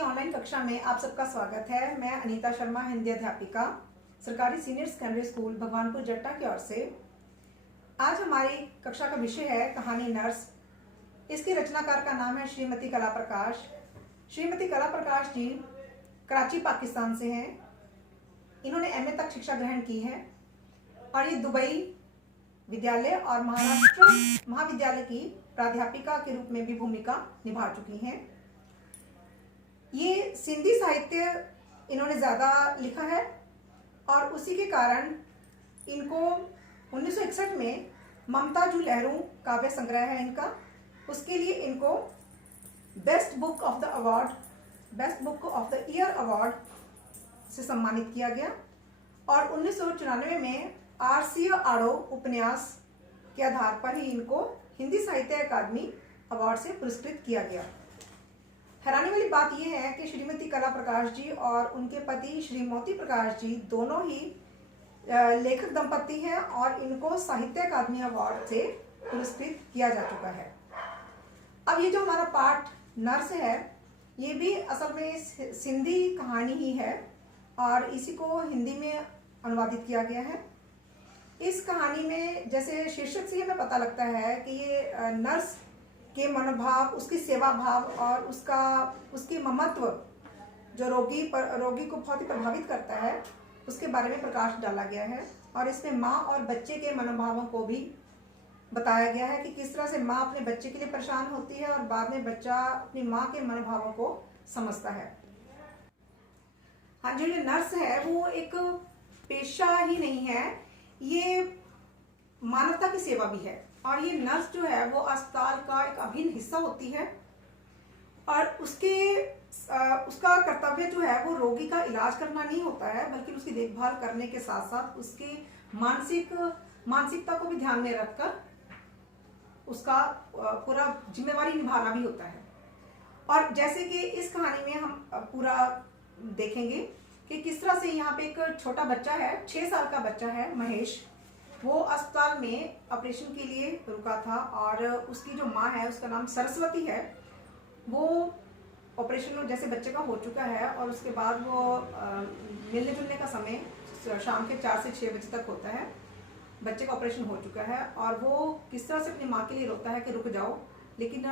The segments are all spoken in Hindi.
की ऑनलाइन कक्षा में आप सबका स्वागत है। मैं अनीता शर्मा, हिंदी अध्यापिका, सरकारी सीनियर सेकेंडरी स्कूल भगवानपुर जट्टा की ओर से। आज हमारी कक्षा का विषय है कहानी नर्स। इसकी रचनाकार का नाम है श्रीमती कला प्रकाश। श्रीमती कला प्रकाश जी कराची, पाकिस्तान से हैं। इन्होंने एमए तक शिक्षा ग्रहण की है और ये दुबई विद्यालय और महाराष्ट्र महाविद्यालय की प्राध्यापिका के रूप में भी भूमिका निभा चुकी हैं। ये सिंधी साहित्य इन्होंने ज़्यादा लिखा है और उसी के कारण इनको 1961 में ममताजू लहरू काव्य संग्रह है इनका, उसके लिए इनको best book of the year award से सम्मानित किया गया और 1994 में आरसीओ आड़ो उपन्यास के आधार पर ही इनको हिंदी साहित्य अकादमी अवार्ड से पुरस्कृत किया गया। हैरानी वाली बात यह है कि श्रीमती कला प्रकाश जी और उनके पति श्री मोती प्रकाश जी दोनों ही लेखक दंपति हैं और इनको साहित्य अकादमी अवार्ड से पुरस्कृत किया जा चुका है। अब ये जो हमारा पाठ नर्स है, ये भी असल में सिंधी कहानी ही है और इसी को हिंदी में अनुवादित किया गया है। इस कहानी में जैसे शीर्षक से हमें पता लगता है कि ये नर्स के मनोभाव, उसकी सेवा भाव और उसकी ममत्व जो रोगी को बहुत ही प्रभावित करता है, उसके बारे में प्रकाश डाला गया है। और इसमें माँ और बच्चे के मनोभावों को भी बताया गया है कि किस तरह से माँ अपने बच्चे के लिए परेशान होती है और बाद में बच्चा अपनी माँ के मनोभावों को समझता है। हाँ, जो ये नर्स है वो एक पेशा ही नहीं है, ये मानवता की सेवा भी है। और ये नर्स जो है वो अस्पताल का एक अभिन्न हिस्सा होती है और उसका कर्तव्य जो है वो रोगी का इलाज करना नहीं होता है, बल्कि उसकी देखभाल करने के साथ साथ उसकी मानसिकता को भी ध्यान में रखकर उसका पूरा जिम्मेवारी निभाना भी होता है। और जैसे कि इस कहानी में हम पूरा देखेंगे कि किस तरह से यहाँ पे एक छोटा बच्चा है, 6 साल का बच्चा है महेश, वो अस्पताल में ऑपरेशन के लिए रुका था और उसकी जो माँ है, उसका नाम सरस्वती है, वो ऑपरेशन जैसे बच्चे का हो चुका है और उसके बाद वो मिलने जुलने का समय शाम के 4 से 6 बजे तक होता है। बच्चे का ऑपरेशन हो चुका है और वो किस तरह से अपनी माँ के लिए रोता है कि रुक जाओ, लेकिन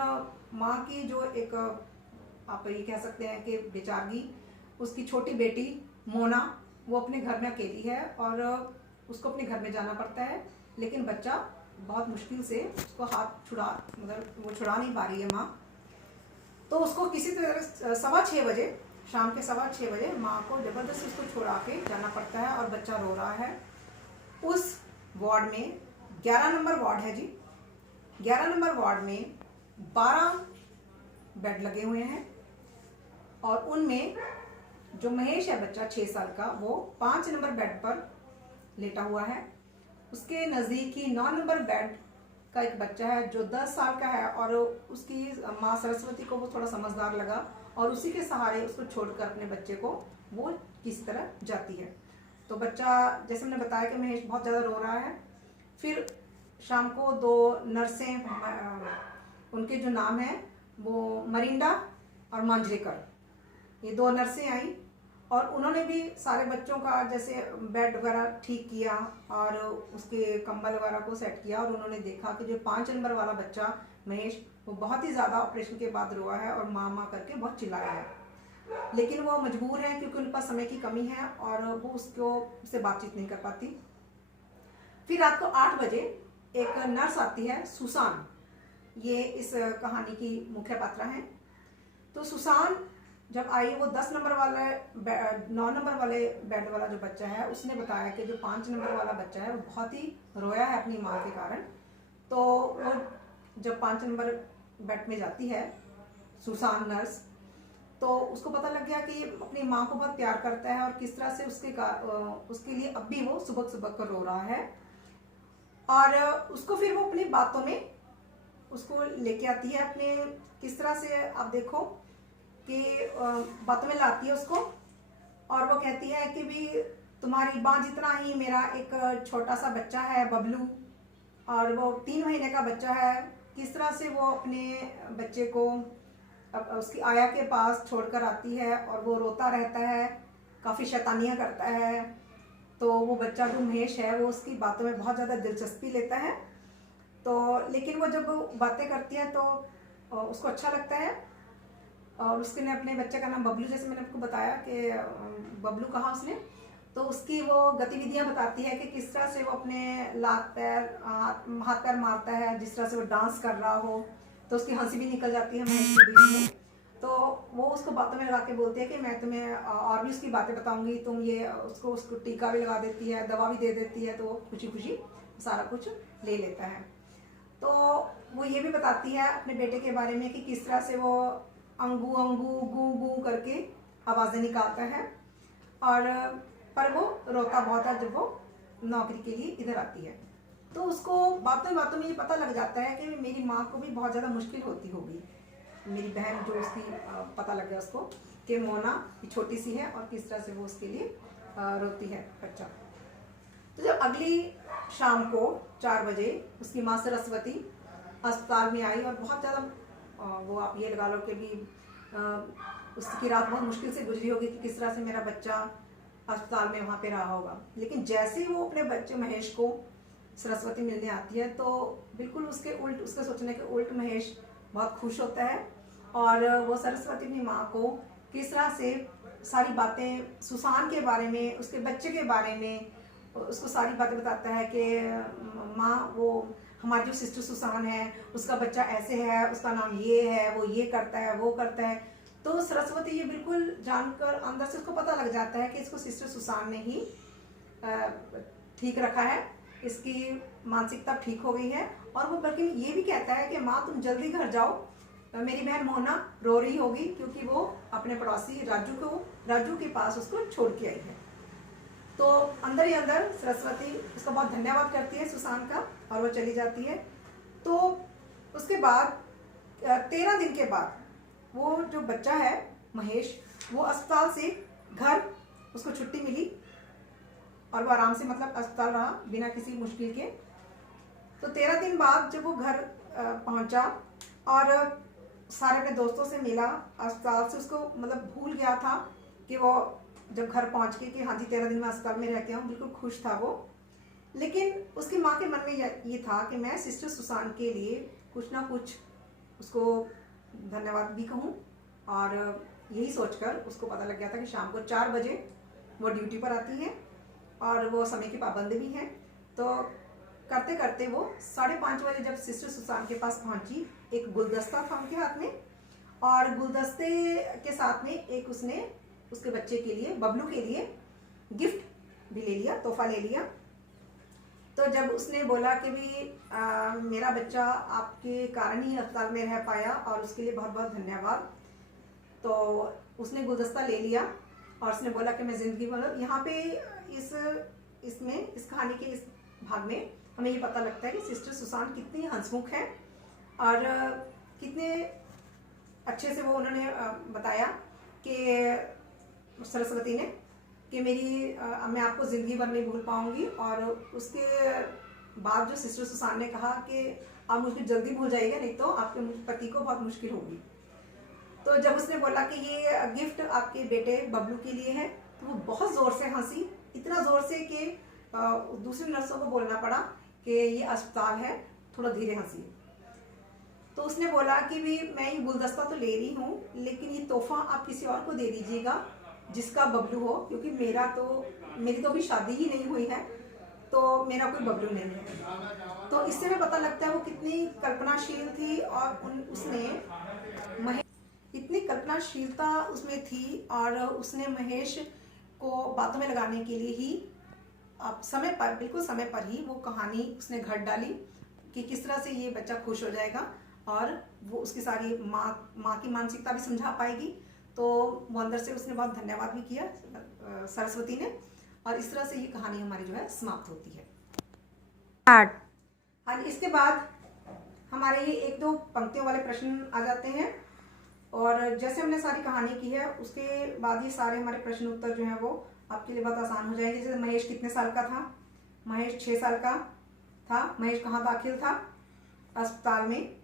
माँ की जो एक आप ये कह सकते हैं कि बेचारगी, उसकी छोटी बेटी मोना वो अपने घर में अकेली है और उसको अपने घर में जाना पड़ता है, लेकिन बच्चा बहुत मुश्किल से उसको हाथ वो छुड़ा नहीं पा रही है माँ। तो उसको किसी तरह 6:15 बजे, शाम के 6:15 बजे माँ को जबरदस्ती उसको छुड़ा के जाना पड़ता है और बच्चा रो रहा है। उस वार्ड में 11 नंबर वार्ड है जी, 11 नंबर वार्ड में 12 बेड लगे हुए हैं और उनमें जो महेश है बच्चा 6 साल का, वो 5 नंबर बेड पर लेटा हुआ है। उसके नज़दीक ही 9 नंबर बेड का एक बच्चा है जो 10 साल का है और उसकी माँ सरस्वती को वो थोड़ा समझदार लगा और उसी के सहारे उसको छोड़कर अपने बच्चे को वो किसी तरह जाती है। तो बच्चा, जैसे मैंने बताया कि महेश बहुत ज़्यादा रो रहा है। फिर शाम को 2 नर्सें, उनके जो नाम है वो मरिंडा और मांजरेकर, ये 2 नर्सें आई और उन्होंने भी सारे बच्चों का जैसे बेड वगैरह ठीक किया और उसके कंबल वगैरह को सेट किया और उन्होंने देखा कि जो 5 नंबर वाला बच्चा महेश, वो बहुत ही ज़्यादा ऑपरेशन के बाद रोआ है और माँ माँ करके बहुत चिल्लाया है, लेकिन वो मजबूर है क्योंकि उनके पास समय की कमी है और वो उससे बातचीत नहीं कर पाती। फिर रात को 8 बजे एक नर्स आती है, सुसान, ये इस कहानी की मुख्य पात्रा हैं। तो सुसान जब आई, वो 10 नंबर वाला 9 नंबर वाले बेड वाला जो बच्चा है, उसने बताया कि जो 5 नंबर वाला बच्चा है वो बहुत ही रोया है अपनी माँ के कारण। तो वो जब 5 नंबर बेड में जाती है सुसान नर्स, तो उसको पता लग गया कि अपनी माँ को बहुत प्यार करता है और किस तरह से उसके लिए अब भी वो सुबह सुबह कर रो रहा है। और उसको फिर वो अपनी बातों में उसको लेके आती है अपने, किस तरह से आप देखो कि बातों में लाती है उसको और वो कहती है कि भी तुम्हारी माँ जितना ही मेरा एक छोटा सा बच्चा है बबलू, और वो 3 महीने का बच्चा है, किस तरह से वो अपने बच्चे को उसकी आया के पास छोड़कर आती है और वो रोता रहता है, काफ़ी शैतानियाँ करता है। तो वो बच्चा जो महेश है वो उसकी बातों में बहुत ज़्यादा दिलचस्पी लेता है। तो लेकिन वो जब बातें करती है तो उसको अच्छा लगता है। और उसने अपने बच्चे का नाम बबलू, जैसे मैंने आपको बताया कि बबलू कहा उसने, तो उसकी वो गतिविधियां बताती है कि किस तरह से वो अपने हाथ पैर मारता है, जिस तरह से वो डांस कर रहा हो तो उसकी हंसी भी निकल जाती है महेश के बीच में। तो वो उसको बातों में लगा के बोलती है कि मैं तुम्हें और भी उसकी बातें बताऊंगी, तुम ये उसको टीका भी लगा देती है, दवा भी दे देती है, तो खुशी खुशी सारा कुछ ले लेता है। तो वो ये भी बताती है अपने बेटे के बारे में कि किस तरह से वो अंगू अंगू गू गू करके आवाज़ें निकालता है, और पर वो रोता बहुत है जब वो नौकरी के लिए इधर आती है। तो उसको बातों बातों में ये पता लग जाता है कि मेरी माँ को भी बहुत ज़्यादा मुश्किल होती होगी, मेरी बहन जो उसकी पता लग गया उसको कि मोना छोटी सी है और किस तरह से वो उसके लिए रोती है बच्चा। तो जब अगली शाम को 4 बजे उसकी माँ सरस्वती अस्पताल में आई और बहुत ज़्यादा वो आप ये लगा लो कि भी उसकी रात बहुत मुश्किल से गुजरी होगी कि किस तरह से मेरा बच्चा अस्पताल में वहाँ पे रहा होगा। लेकिन जैसे ही वो अपने बच्चे महेश को सरस्वती मिलने आती है तो बिल्कुल उसके उल्ट, उसके सोचने के उल्ट महेश बहुत खुश होता है और वो सरस्वती अपनी माँ को किस तरह से सारी बातें सुसान के बारे में, उसके बच्चे के बारे में उसको सारी बातें बताता है कि माँ वो हमारी जो सिस्टर सुसान है उसका बच्चा ऐसे है, उसका नाम ये है, वो ये करता है, वो करता है। तो सरस्वती ये बिल्कुल जानकर अंदर से उसको पता लग जाता है कि इसको सिस्टर सुसान ने ही ठीक रखा है, इसकी मानसिकता ठीक हो गई है। और वो बल्कि ये भी कहता है कि माँ तुम जल्दी घर जाओ, मेरी बहन मोहना रो रही होगी क्योंकि वो अपने पड़ोसी राजू के पास उसको छोड़ के आई है। तो अंदर ही अंदर सरस्वती उसका बहुत धन्यवाद करती है सुसान का और वो चली जाती है। तो उसके बाद 13 दिन के बाद वो जो बच्चा है महेश, वो अस्पताल से घर उसको छुट्टी मिली और वो आराम से मतलब अस्पताल रहा बिना किसी मुश्किल के। तो 13 दिन बाद जब वो घर पहुंचा और सारे अपने दोस्तों से मिला अस्पताल से, उसको मतलब भूल गया था कि वो जब घर पहुंच के कि हाँ जी 13 दिन में अस्पताल में रह के आऊँ, बिल्कुल खुश था वो। लेकिन उसकी माँ के मन में ये था कि मैं सिस्टर सुसान के लिए कुछ ना कुछ उसको धन्यवाद भी कहूँ। और यही सोचकर उसको पता लग गया था कि शाम को 4 बजे वो ड्यूटी पर आती है और वो समय की पाबंद भी हैं। तो करते करते वो 5:30 बजे जब सिस्टर सुसान के पास पहुंची, एक गुलदस्ता था उनके हाथ में और गुलदस्ते के साथ में एक उसने उसके बच्चे के लिए, बबलू के लिए गिफ्ट भी ले लिया, तोहफा ले लिया। तो जब उसने बोला कि भी मेरा बच्चा आपके कारण ही अस्पताल में रह पाया और उसके लिए बहुत बहुत धन्यवाद, तो उसने गुलदस्ता ले लिया और उसने बोला कि मैं ज़िंदगी भर यहाँ पे इस कहानी के इस भाग में हमें ये पता लगता है कि सिस्टर सुसान कितनी हंसमुख है और कितने अच्छे से वो उन्होंने बताया कि सरस्वती ने कि मैं आपको ज़िंदगी भर नहीं भूल पाऊंगी। और उसके बाद जो सिस्टर सुसान ने कहा कि आप मुझे जल्दी भूल जाइएगा, नहीं तो आपके पति को बहुत मुश्किल होगी। तो जब उसने बोला कि ये गिफ्ट आपके बेटे बबलू के लिए है, तो वो बहुत ज़ोर से हंसी, इतना ज़ोर से कि दूसरी नर्सों को बोलना पड़ा कि ये अस्पताल है, थोड़ा धीरे हंसी। तो उसने बोला कि भी मैं ये गुलदस्ता तो ले रही हूँ, लेकिन ये तोहफा आप किसी और को दे दीजिएगा जिसका बबलू हो, क्योंकि मेरी तो अभी शादी ही नहीं हुई है, तो मेरा कोई बबलू नहीं है। तो इससे में पता लगता है वो कितनी कल्पनाशील थी और उसने इतनी कल्पनाशीलता उसमें थी और उसने महेश को बातों में लगाने के लिए ही समय पर, बिल्कुल समय पर ही वो कहानी उसने घट डाली कि किस तरह से ये बच्चा खुश हो जाएगा और वो उसकी सारी माँ की मानसिकता भी समझा पाएगी। तो वो अंदर से उसने बहुत धन्यवाद भी किया सरस्वती ने, और इस तरह से ये कहानी हमारी जो है समाप्त होती है। हाँ, इसके बाद हमारे ये 1-2 पंक्तियों वाले प्रश्न आ जाते हैं और जैसे हमने सारी कहानी की है उसके बाद ये सारे हमारे प्रश्न उत्तर जो है वो आपके लिए बहुत आसान हो जाएंगे। जैसे महेश कितने साल का था? महेश 6 साल का था। महेश कहाँ दाखिल था? अस्पताल में।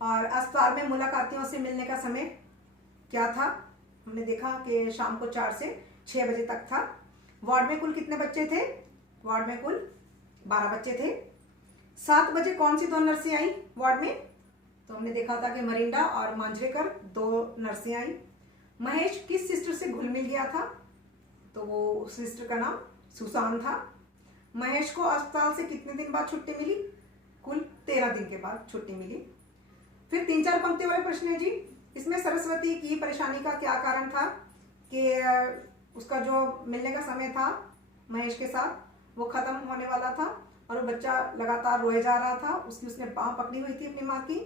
और अस्पताल में मुलाकातियों से मिलने का समय क्या था? हमने देखा कि शाम को 4 से 6 बजे तक था। वार्ड में कुल कितने बच्चे थे? वार्ड में कुल 12 बच्चे थे। 7 बजे कौन सी 2 नर्सें आई वार्ड में? तो हमने देखा था कि मरिंडा और मांजरेकर 2 नर्सें आई। महेश किस सिस्टर से घुल मिल गया था? तो वो सिस्टर का नाम सुसान था। महेश को अस्पताल से कितने दिन बाद छुट्टी मिली? कुल 13 दिन के बाद छुट्टी मिली। फिर 3-4 पंक्ति वाले प्रश्न है जी। इसमें सरस्वती की परेशानी का क्या कारण था कि उसका जो मिलने का समय था महेश के साथ वो खत्म होने वाला था और वो बच्चा लगातार रोए जा रहा था। उसने बाँह पकड़ी हुई थी अपनी माँ की,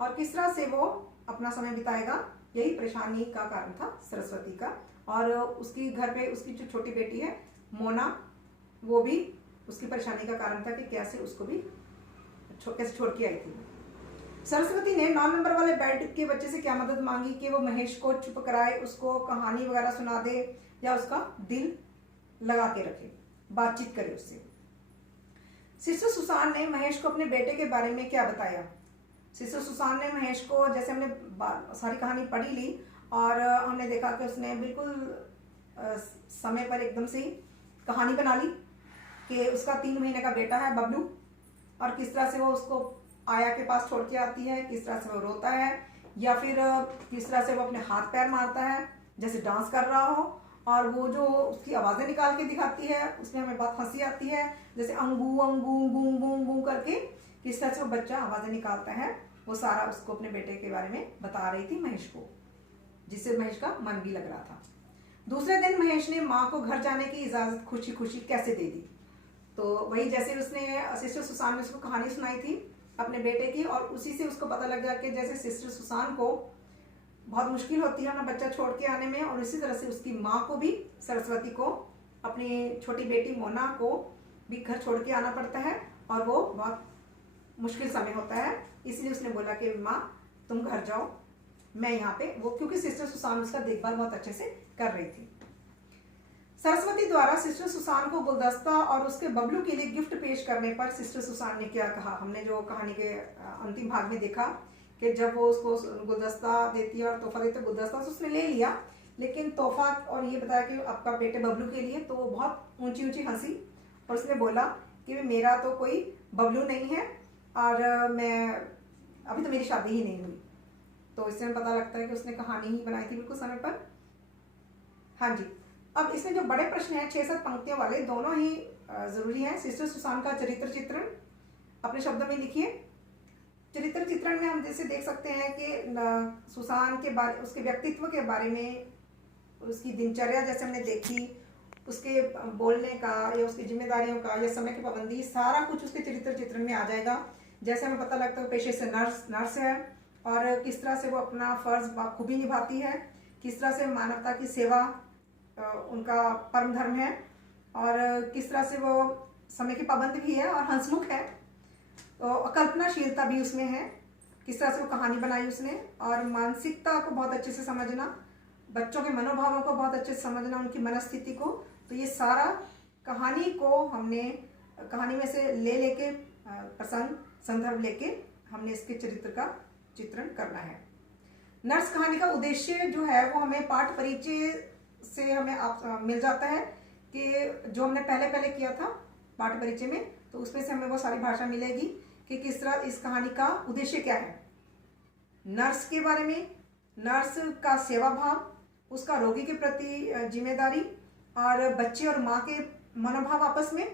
और किस तरह से वो अपना समय बिताएगा, यही परेशानी का कारण था सरस्वती का। और उसकी घर पे उसकी जो छोटी बेटी है मोना, वो भी उसकी परेशानी का कारण था कि कैसे उसको भी कैसे छोड़ के आई थी। सरस्वती ने 9 नंबर वाले बेड के बच्चे से क्या मदद मांगी कि वो महेश को चुप कराए, उसको कहानी वगैरह सुना दे या उसका दिल लगा के रखे, बातचीत करे उससे। सिस्टर सुसान ने महेश को अपने बेटे के बारे में क्या बताया? सिस्टर सुसान ने महेश को, जैसे हमने सारी कहानी पढ़ी ली और हमने देखा कि उसने बिल्कुल समय पर एकदम से कहानी बना ली कि उसका 3 महीने का बेटा है बबलू, और किस तरह से वो उसको आया के पास छोड़ के आती है, किस तरह से वो रोता है या फिर किस तरह से वो अपने हाथ पैर मारता है जैसे डांस कर रहा हो, और वो जो उसकी आवाज़ें निकाल के दिखाती है उसमें हमें बहुत हंसी आती है, जैसे अंगू अंगू गूं गूं गूं करके किस तरह से वो बच्चा आवाज़ें निकालता है। वो सारा उसको अपने बेटे के बारे में बता रही थी महेश को, जिससे महेश का मन भी लग रहा था। दूसरे दिन महेश ने माँ को घर जाने की इजाज़त खुशी खुशी कैसे दे दी? तो वही जैसे उसने सिस्टर सुसान ने उसको कहानी सुनाई थी अपने बेटे की, और उसी से उसको पता लग गया कि जैसे सिस्टर सुसान को बहुत मुश्किल होती है अपना बच्चा छोड़ के आने में, और इसी तरह से उसकी माँ को भी, सरस्वती को, अपनी छोटी बेटी मोना को भी घर छोड़ के आना पड़ता है और वो बहुत मुश्किल समय होता है। इसलिए उसने बोला कि माँ तुम घर जाओ, मैं यहाँ पे, वो क्योंकि सिस्टर सुसान उसका देखभाल बहुत अच्छे से कर रही थी। सरस्वती द्वारा सिस्टर सुसान को गुलदस्ता और उसके बबलू के लिए गिफ्ट पेश करने पर सिस्टर सुसान ने क्या कहा? हमने जो कहानी के अंतिम भाग में देखा कि जब वो उसको गुलदस्ता देती है और तोहफा देती है, गुलदस्ता तो उसने ले लिया, लेकिन तोहफा और ये बताया कि आपका बेटे बबलू के लिए, तो वो बहुत ऊंची ऊंची हंसी और उसने बोला कि मेरा तो कोई बबलू नहीं है और मैं अभी तो मेरी शादी ही नहीं हुई। तो इससे पता लगता है कि उसने कहानी ही बनाई थी बिल्कुल समय पर। हाँ जी, अब इसमें जो बड़े प्रश्न हैं 6-7 पंक्तियों वाले, दोनों ही जरूरी हैं। सिस्टर सुसान का चरित्र चित्रण अपने शब्दों में लिखिए। चरित्र चित्रण में हम जैसे देख सकते हैं कि सुसान के बारे, उसके व्यक्तित्व के बारे में, उसकी दिनचर्या जैसे हमने देखी, उसके बोलने का या उसकी जिम्मेदारियों का या समय की पाबंदी, सारा कुछ उसके चरित्र चित्रण में आ जाएगा। जैसे हमें पता लगता है पेशे से नर्स है और किस तरह से वो अपना फर्ज बखूबी निभाती है, किस तरह से मानवता की सेवा उनका परम धर्म है, और किस तरह से वो समय की पाबंद भी है और हंसमुख है, तो कल्पनाशीलता भी उसमें है, किस तरह से वो कहानी बनाई उसने, और मानसिकता को बहुत अच्छे से समझना, बच्चों के मनोभावों को बहुत अच्छे से समझना, उनकी मनस्थिति को। तो ये सारा कहानी को हमने कहानी में से लेके प्रसंग संदर्भ लेके हमने इसके चरित्र का चित्रण करना है। नर्स कहानी का उद्देश्य जो है वो हमें पाठ परिचय से हमें मिल जाता है कि जो हमने पहले किया था पाठ परिचय में, तो उसमें से हमें वो सारी भाषा मिलेगी कि किस तरह इस कहानी का उद्देश्य क्या है। नर्स के बारे में, नर्स का सेवा भाव, उसका रोगी के प्रति जिम्मेदारी, और बच्चे और माँ के मनोभाव आपस में,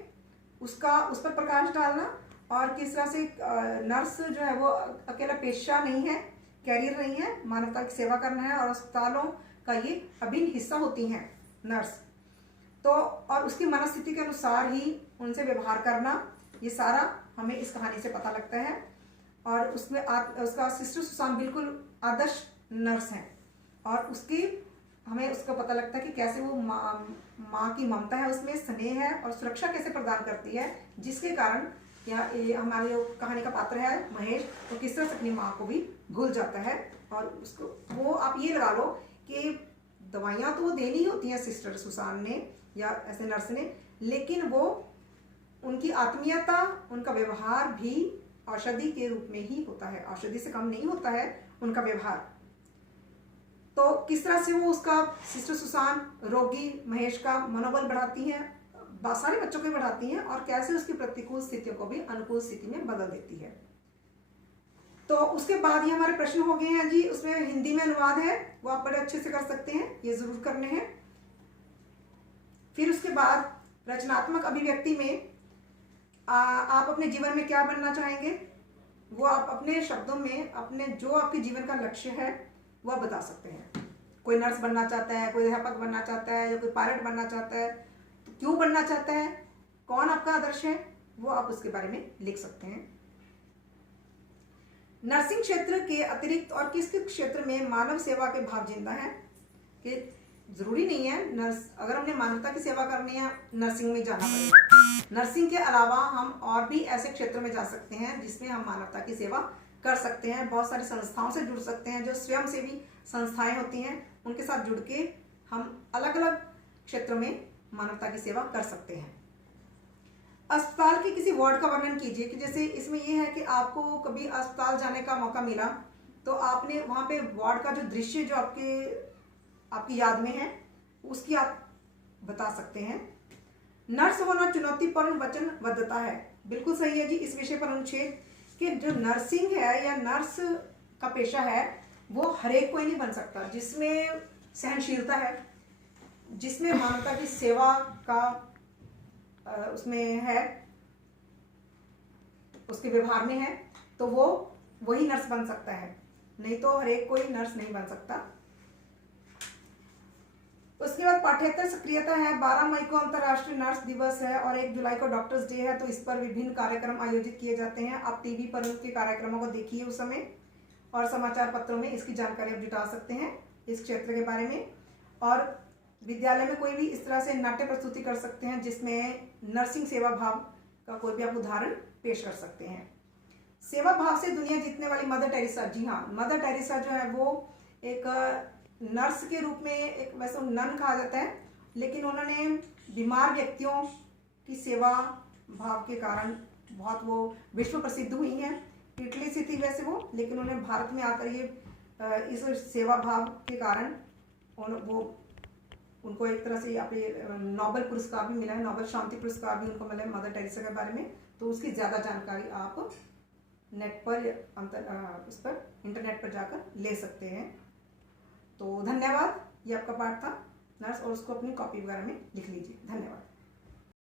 उस पर प्रकाश डालना, और किस तरह से नर्स जो है वो अकेला पेशा नहीं है, कैरियर नहीं है, मानवता की सेवा करना है, और अस्पतालों का ये अभिन्न हिस्सा होती हैं नर्स। तो और उसकी मनस्थिति के अनुसार ही उनसे व्यवहार करना, ये सारा हमें इस कहानी से पता लगता है। और उसमें उसका सिस्टर सुसान बिल्कुल आदर्श नर्स हैं, और हमें उसका पता लगता है कि कैसे वो माँ की ममता है, उसमें स्नेह है और सुरक्षा कैसे प्रदान करती है, जिसके कारण ये हमारे जो कहानी का पात्र है महेश, तो किस तरह से अपनी माँ को भी भूल जाता है। और उसको वो आप ये लगा लो कि दवाइयाँ तो वो देनी होती हैं सिस्टर सुसान ने या ऐसे नर्स ने, लेकिन वो उनकी आत्मीयता, उनका व्यवहार भी औषधि के रूप में ही होता है, औषधि से कम नहीं होता है उनका व्यवहार। तो किस तरह से वो उसका सिस्टर सुसान, रोगी महेश का मनोबल बढ़ाती हैं, सारे बच्चों को बढ़ाती हैं, और कैसे उसकी प्रतिकूल स्थितियों को भी अनुकूल स्थिति में बदल देती है। तो उसके बाद ये हमारे प्रश्न हो गए हैं जी। उसमें हिंदी में अनुवाद है, वो आप बड़े अच्छे से कर सकते हैं, ये जरूर करने हैं। फिर उसके बाद रचनात्मक अभिव्यक्ति में आप अपने जीवन में क्या बनना चाहेंगे, वो आप अपने शब्दों में अपने जो आपके जीवन का लक्ष्य है वो आप बता सकते हैं। कोई नर्स बनना चाहता है, कोई अध्यापक बनना चाहता है, या कोई पायलट बनना चाहता है, तो क्यों बनना चाहता है, कौन आपका आदर्श है, वो आप उसके बारे में लिख सकते हैं। नर्सिंग क्षेत्र के अतिरिक्त और किस किस क्षेत्र में मानव सेवा के भाव जिंदा है, कि जरूरी नहीं है नर्स, अगर हमने मानवता की सेवा करनी है नर्सिंग में जाना पड़ेगा। नर्सिंग के अलावा हम और भी ऐसे क्षेत्र में जा सकते हैं जिसमें हम मानवता की सेवा कर सकते हैं। बहुत सारी संस्थाओं से जुड़ सकते हैं, जो स्वयंसेवी संस्थाएं होती हैं उनके साथ जुड़ के हम अलग अलग क्षेत्रों में मानवता की सेवा कर सकते हैं। अस्पताल के किसी वार्ड का वर्णन कीजिए, कि जैसे इसमें यह है कि आपको कभी अस्पताल जाने का मौका मिला तो आपने वहाँ पे वार्ड का जो दृश्य जो आपकी याद में है उसकी आप बता सकते हैं। नर्स होना चुनौतीपूर्ण वचनबद्धता है, बिल्कुल सही है जी। इस विषय पर अनुच्छेद कि जो नर्सिंग है या नर्स का पेशा है वो हरेक कोई नहीं बन सकता, जिसमें सहनशीलता है, जिसमें मानवता की सेवा का उसमें है, उसके व्यवहार में है, तो वो वही नर्स बन सकता है, नहीं तो हरेक कोई नर्स नहीं बन सकता। उसके बाद पाठ्येतर सक्रियता है। 12 मई को अंतर्राष्ट्रीय नर्स दिवस है और 1 जुलाई को डॉक्टर्स डे है, तो इस पर विभिन्न कार्यक्रम आयोजित किए जाते हैं। आप टीवी पर उनके कार्यक्रमों को देखिए उस समय, और समाचार पत्रों में इसकी जानकारी आप जुटा सकते हैं इस क्षेत्र के बारे में। और विद्यालय में कोई भी इस तरह से नाट्य प्रस्तुति कर सकते हैं जिसमें नर्सिंग सेवा भाव का कोई भी आप उदाहरण पेश कर सकते हैं। सेवा भाव से दुनिया जीतने वाली मदर टेरेसा, जी हाँ, मदर टेरेसा जो है वो एक नर्स के रूप में, एक वैसे नन कहा जाता है, लेकिन उन्होंने बीमार व्यक्तियों की सेवा भाव के कारण बहुत वो विश्व प्रसिद्ध हुई हैं। इटली से थी वैसे वो, लेकिन उन्हें भारत में आकर ये इस सेवा भाव के कारण उनको एक तरह से नोबेल पुरस्कार भी मिला है, नोबेल शांति पुरस्कार भी उनको मिला है मदर टेरेसा के बारे में। तो उसकी ज़्यादा जानकारी आप नेट पर उस पर इंटरनेट पर जाकर ले सकते हैं। तो धन्यवाद, ये आपका पाठ था नर्स, और उसको अपनी कॉपी वगैरह में लिख लीजिए। धन्यवाद।